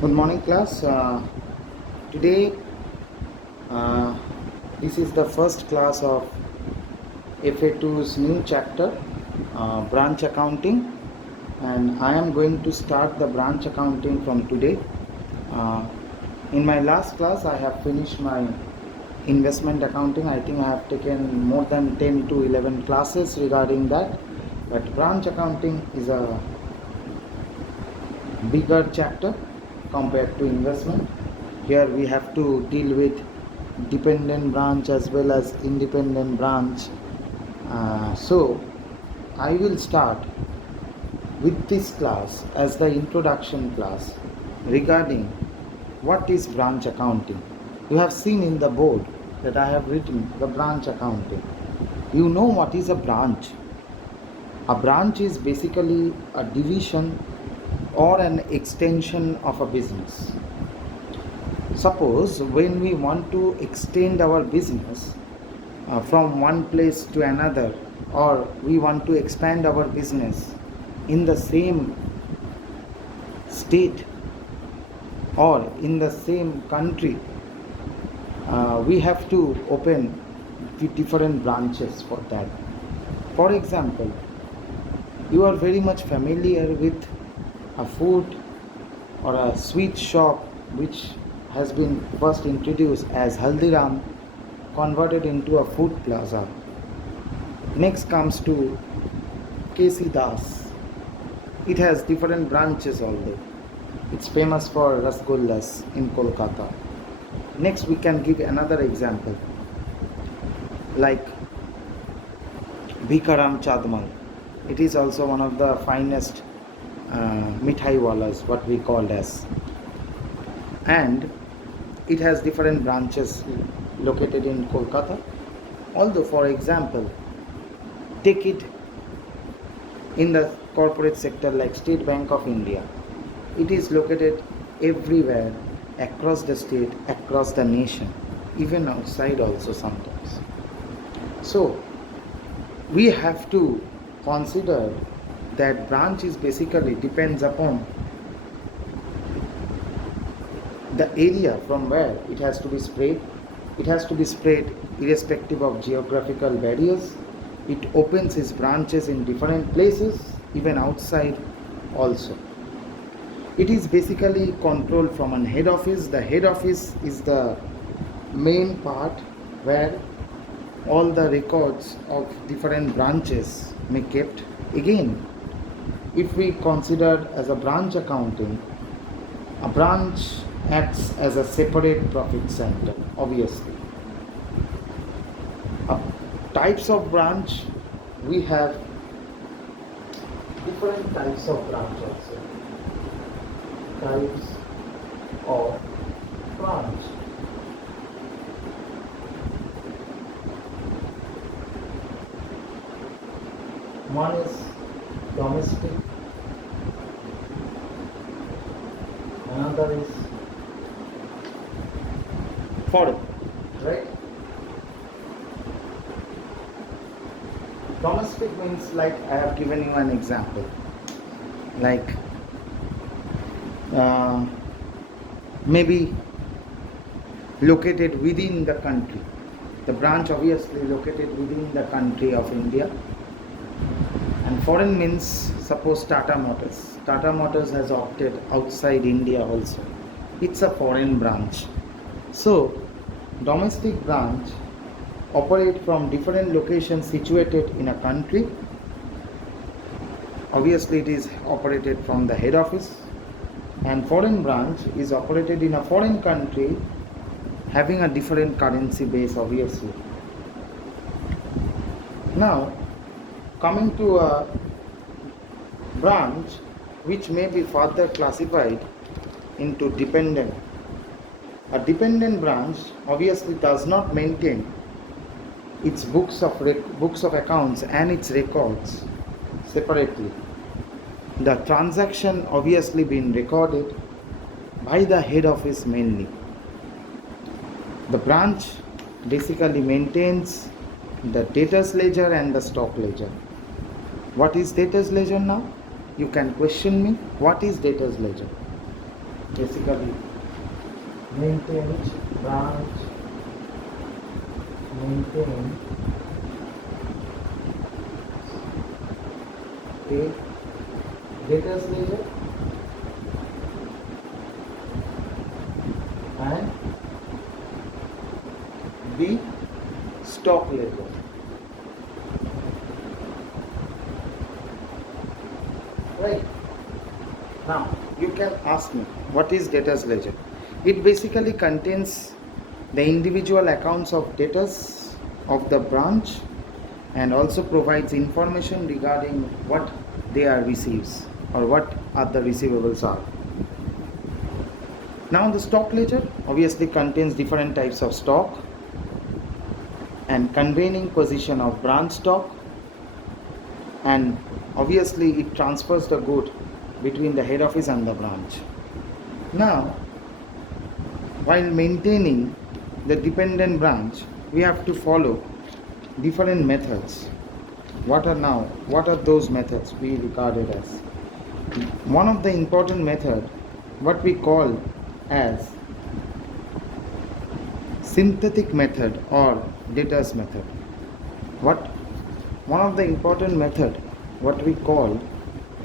Good morning, class. Today, uh, this is the first class of FA2's new chapter, branch accounting, and I am going to start the branch accounting from today. Uh, in my last class, I have finished my investment accounting. I think I have taken more than 10 to 11 classes regarding that, but branch accounting is a bigger chapter compared to investment. Here we have to deal with dependent branch as well as independent branch. So I will start with this class as the introduction class regarding what is branch accounting. You have seen in the board that I have written the branch accounting. You know what is a branch? A branch is basically a division or an extension of a business. Suppose when we want to extend our business from one place to another, or we want to expand our business in the same state or in the same country, we have to open the different branches for that. For example, you are very much familiar with a food or a sweet shop which has been first introduced as Haldiram, converted into a food plaza. Next comes to KC Das. It has different branches although. It's famous for Rasgullas in Kolkata. Next we can give another example like Bhikaram Chadmal. It is also one of the finest mithai walas, what we called as. And it has different branches located in Kolkata. Although, for example, take it in the corporate sector like State Bank of India. It is located everywhere across the state, across the nation, even outside also sometimes. So, we have to consider that branch is basically depends upon the area from where it has to be spread. It has to be spread irrespective of geographical barriers. It opens its branches in different places, even outside also. It is basically controlled from an head office. The head office is the main part where all the records of different branches may kept. Again, if we consider as a branch accounting, a branch acts as a separate profit center, obviously. Types of branch, we have different types of branch also. Types of branch. One is domestic, another is foreign, right? Domestic means, like I have given you an example, like maybe located within the country. The branch obviously located within the country of India. And foreign means, suppose Tata Motors. Tata Motors has opted outside India also. It's a foreign branch. So, domestic branch operate from different locations situated in a country. Obviously, it is operated from the head office. And foreign branch is operated in a foreign country having a different currency base, obviously. Now, coming to a branch which may be further classified into dependent. A dependent branch obviously does not maintain its books of accounts and its records separately. The transaction obviously being recorded by the head office mainly. The branch basically maintains the debtors ledger and the stock ledger. What is debtors ledger now? You can question me, what is debtors ledger? basically maintains branch maintain a debtors ledger and B stock ledger. Right. Now you can ask me, what is debtors ledger? It basically contains the individual accounts of debtors of the branch and also provides information regarding what they are receives or what are the receivables are. Now the stock ledger obviously contains different types of stock and convening position of branch stock, and obviously it transfers the good between the head office and the branch. Now, while maintaining the dependent branch, we have to follow different methods. What are those methods we regarded as? One of the important method, what we call as synthetic method or debtors method. One of the important method, what we call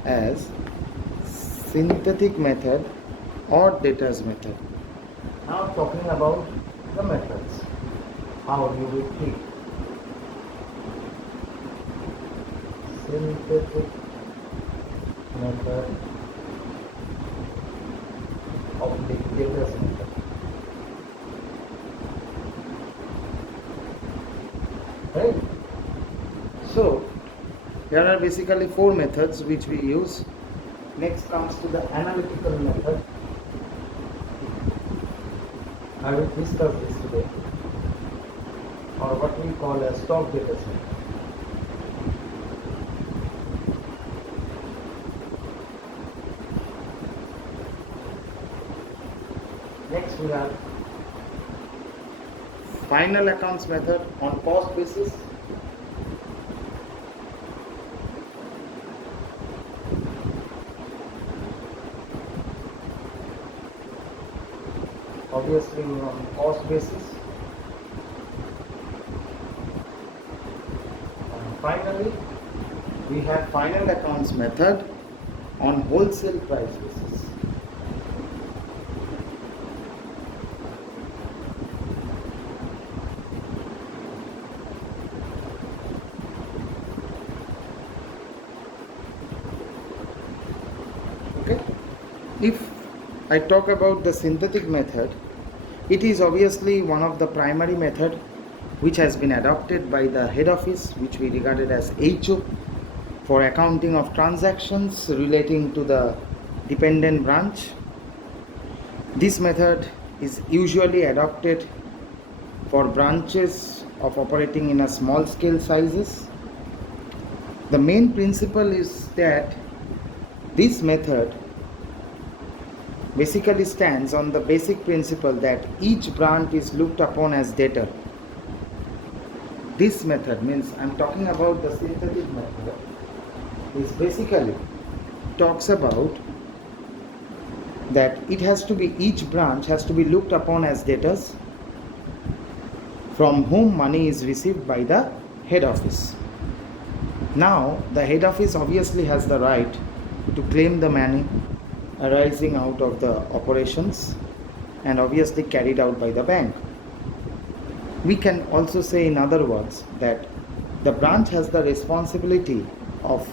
as synthetic method or debtors method. Now talking about the methods, how you will treat synthetic method of the debtors method. Right? So there are basically four methods which we use. Next comes to the analytical method. I will discuss this today, or what we call as stock debtors method. Next we have final accounts method on cost basis. Obviously on cost basis. And finally, we have final accounts method on wholesale price basis. Okay. If I talk about the synthetic method, it is obviously one of the primary method which has been adopted by the head office, which we regarded as HO, for accounting of transactions relating to the dependent branch. This method is usually adopted for branches of operating in a small scale sizes. The main principle is that this method basically stands on the basic principle that each branch is looked upon as debtor. This method means, I'm talking about the synthetic method, is basically talks about that it has to be, each branch has to be looked upon as debtors from whom money is received by the head office. Now the head office obviously has the right to claim the money arising out of the operations and obviously carried out by the bank. We can also say, in other words, that the branch has the responsibility of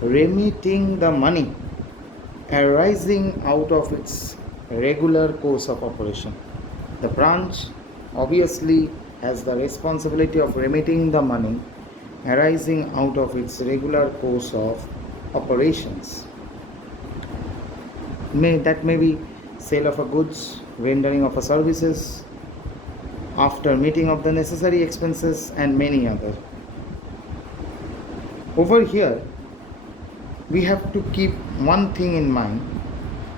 remitting the money arising out of its regular course of operation. The branch obviously has the responsibility of remitting the money arising out of its regular course of operations. That may be sale of a goods, rendering of a services, after meeting of the necessary expenses, and many other. Over here, we have to keep one thing in mind.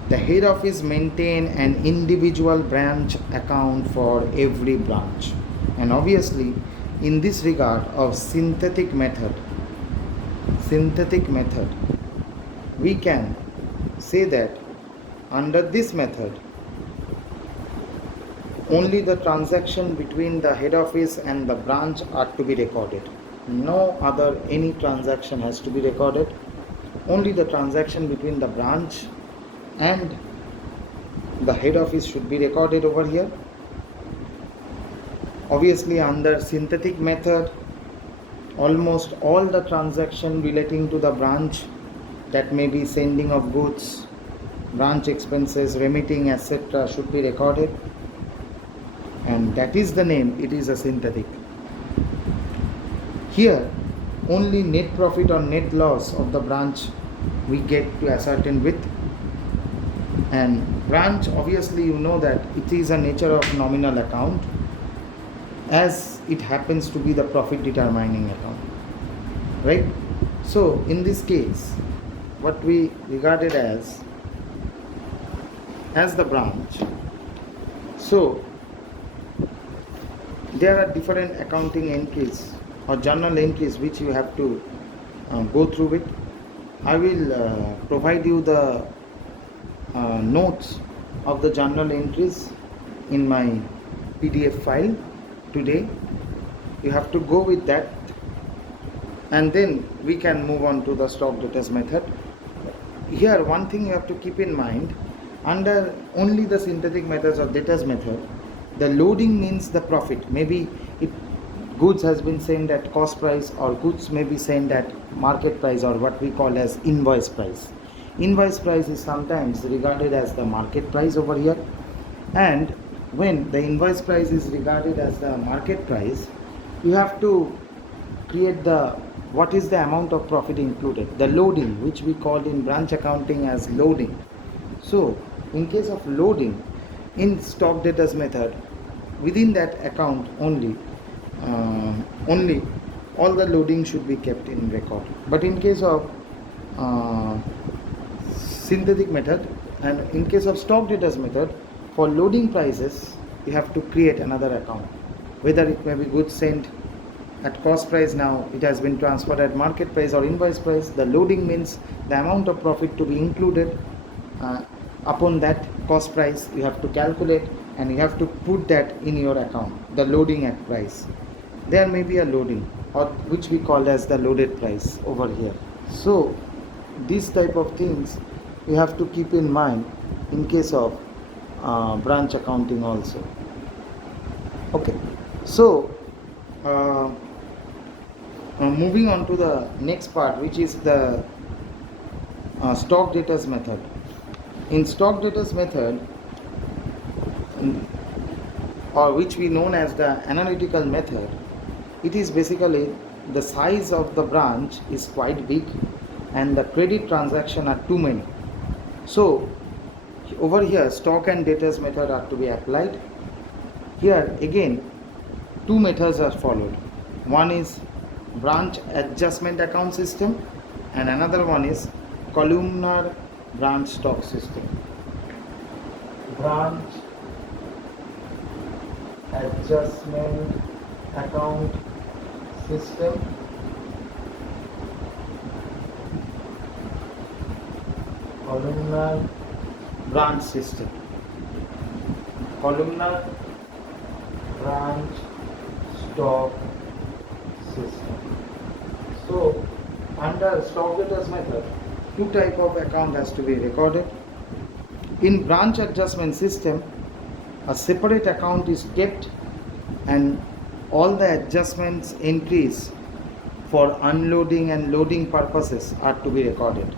The head office maintain an individual branch account for every branch, and obviously in this regard of synthetic method, we can say that under this method, only the transaction between the head office and the branch are to be recorded. No other any transaction has to be recorded. Only the transaction between the branch and the head office should be recorded over here. Obviously, under synthetic method, almost all the transaction relating to the branch, that may be sending of goods, branch expenses, remitting, etc., should be recorded, and that is the name, it is a synthetic. Here only net profit or net loss of the branch we get to ascertain with. And branch, obviously you know that it is a nature of nominal account, as it happens to be the profit determining account, right? So in this case, what we regarded as the branch, so there are different accounting entries or journal entries which you have to go through with. I will provide you the notes of the journal entries in my PDF file today. You have to go with that, and then we can move on to the stock debtors method. Here one thing you have to keep in mind, under only the synthetic methods or debtors method, the loading means the profit. Maybe if goods has been sent at cost price, or goods may be sent at market price, or what we call as invoice price. Invoice price is sometimes regarded as the market price over here, and when the invoice price is regarded as the market price, you have to create the what is the amount of profit included, the loading, which we call in branch accounting as loading. So in case of loading in stock debtors method, within that account only all the loading should be kept in record. But in case of synthetic method and in case of stock debtors method, for loading prices you have to create another account, whether it may be goods sent at cost price, now it has been transferred at market price or invoice price. The loading means the amount of profit to be included upon that cost price you have to calculate, and you have to put that in your account, the loading at price. There may be a loading, or which we call as the loaded price over here. So these type of things you have to keep in mind in case of branch accounting also. Okay, so moving on to the next part, which is the stock debtors method. In stock debtors method, or which we known as the analytical method, it is basically the size of the branch is quite big and the credit transaction are too many. So over here stock and debtors method are to be applied. Here again two methods are followed. One is branch adjustment account system, and another one is columnar branch stock system. Branch adjustment account system, columnar branch system, columnar branch stock system. So under stock debtors method, two type of account has to be recorded. In branch adjustment system, a separate account is kept and all the adjustments entries for unloading and loading purposes are to be recorded.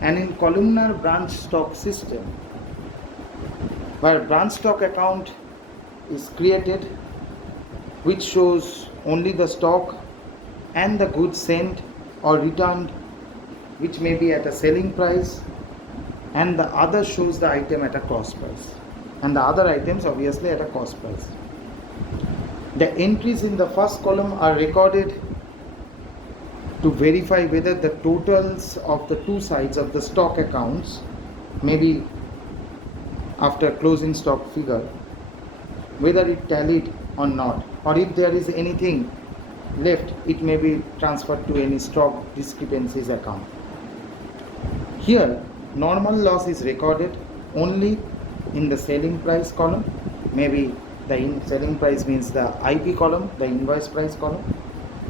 And in columnar branch stock system, where branch stock account is created, which shows only the stock and the goods sent or returned, which may be at a selling price, and the other shows the item at a cost price, and the other items obviously at a cost price. The entries in the first column are recorded to verify whether the totals of the two sides of the stock accounts, maybe after closing stock figure, whether it tallied or not, or if there is anything left, it may be transferred to any stock discrepancies account. Here normal loss is recorded only in the selling price column. Maybe the selling price means the IP column, the invoice price column.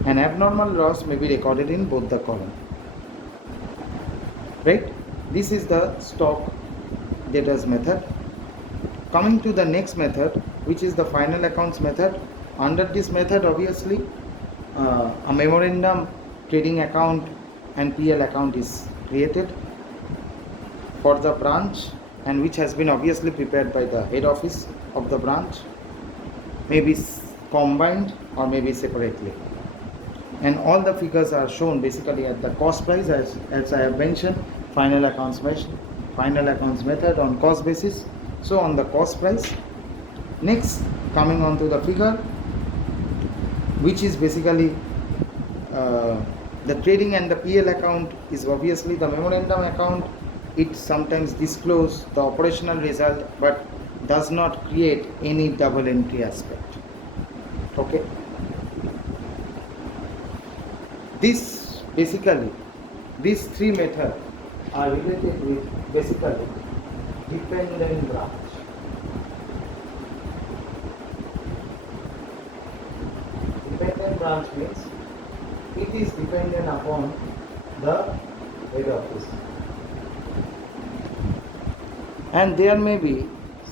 An abnormal loss may be recorded in both the column. Right? This is the stock debtors method. Coming to the next method, which is the final accounts method. Under this method, obviously, a memorandum, trading account and PL account is created for the branch, and which has been obviously prepared by the head office of the branch, maybe combined or maybe separately. And all the figures are shown basically at the cost price, as I have mentioned, final accounts method on cost basis. So on the cost price. Next, coming on to the figure, which is basically the trading and the PL account is obviously the memorandum account. It sometimes discloses the operational result but does not create any double entry aspect. Okay. These three methods are related with basically dependent branch. Dependent branch means it is dependent upon the head office, and there may be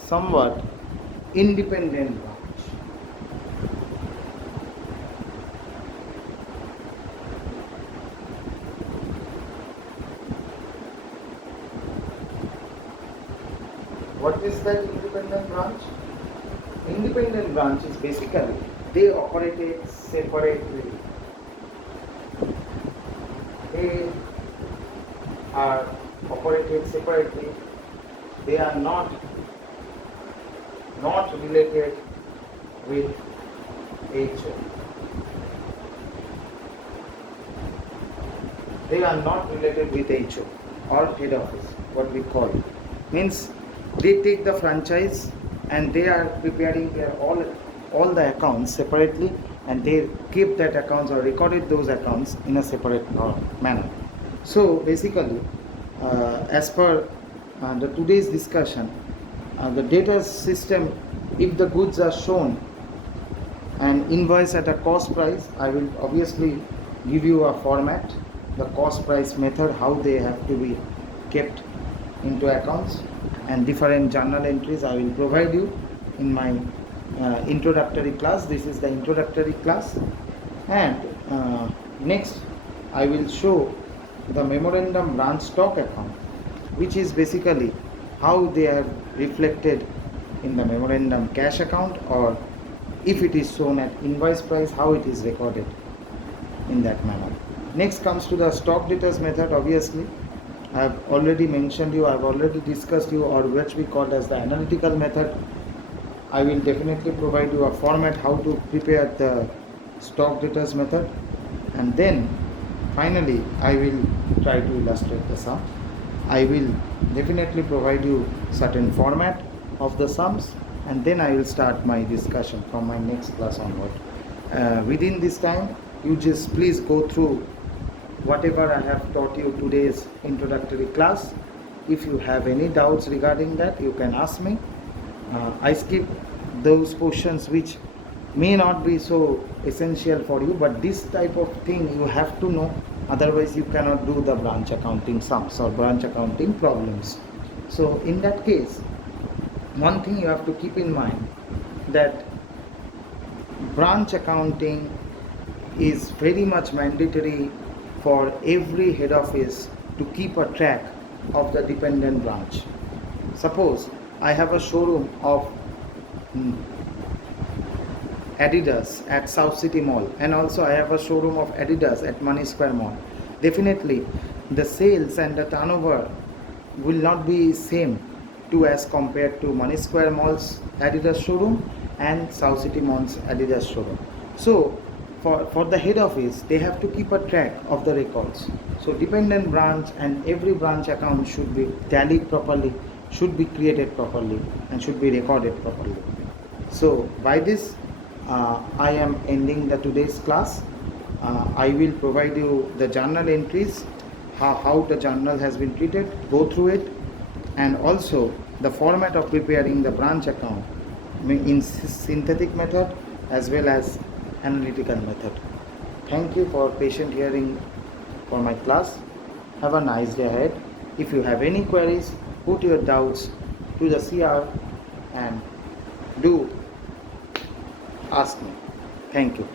somewhat independent branch. What is that independent branch? Independent branch is basically they operate separately. They are operated separately. They are not related with HO. They are not related with HO or head office, what we call it. Means they take the franchise and they are preparing their all the accounts separately, and they keep that accounts or recorded those accounts in a separate manner. So basically, as per the today's discussion, the data system, if the goods are shown and invoice at a cost price, I will obviously give you a format, the cost price method, how they have to be kept into accounts, and different journal entries I will provide you in my introductory class. This is the introductory class, and next I will show the memorandum branch stock account, which is basically how they are reflected in the memorandum cash account, or if it is shown at invoice price, how it is recorded in that manner. Next comes to the stock debtors method. Obviously, I have already mentioned you, I have already discussed you, or which we call as the analytical method. I will definitely provide you a format how to prepare the stock debtors method, and then finally I will try to illustrate the sum. I will definitely provide you certain format of the sums, and then I will start my discussion from my next class onward. Within this time, you just please go through whatever I have taught you today's introductory class. If you have any doubts regarding that, you can ask me. I skip those questions which may not be so essential for you, but this type of thing you have to know, otherwise you cannot do the branch accounting sums or branch accounting problems. So in that case, one thing you have to keep in mind, that branch accounting is very much mandatory for every head office to keep a track of the dependent branch. Suppose I have a showroom of Adidas at South City Mall, and also I have a showroom of Adidas at Money Square Mall. Definitely the sales and the turnover will not be same to as compared to Money Square Mall's Adidas showroom and South City Mall's Adidas showroom. So for the head office, they have to keep a track of the records. So dependent branch and every branch account should be tallied properly, should be created properly, and should be recorded properly. So by this, I am ending the today's class. I will provide you the journal entries, how the journal has been treated, go through it, and also the format of preparing the branch account in synthetic method as well as analytical method. Thank you for patient hearing for my class. Have a nice day ahead. If you have any queries, put your doubts to the CR and do ask me. Thank you.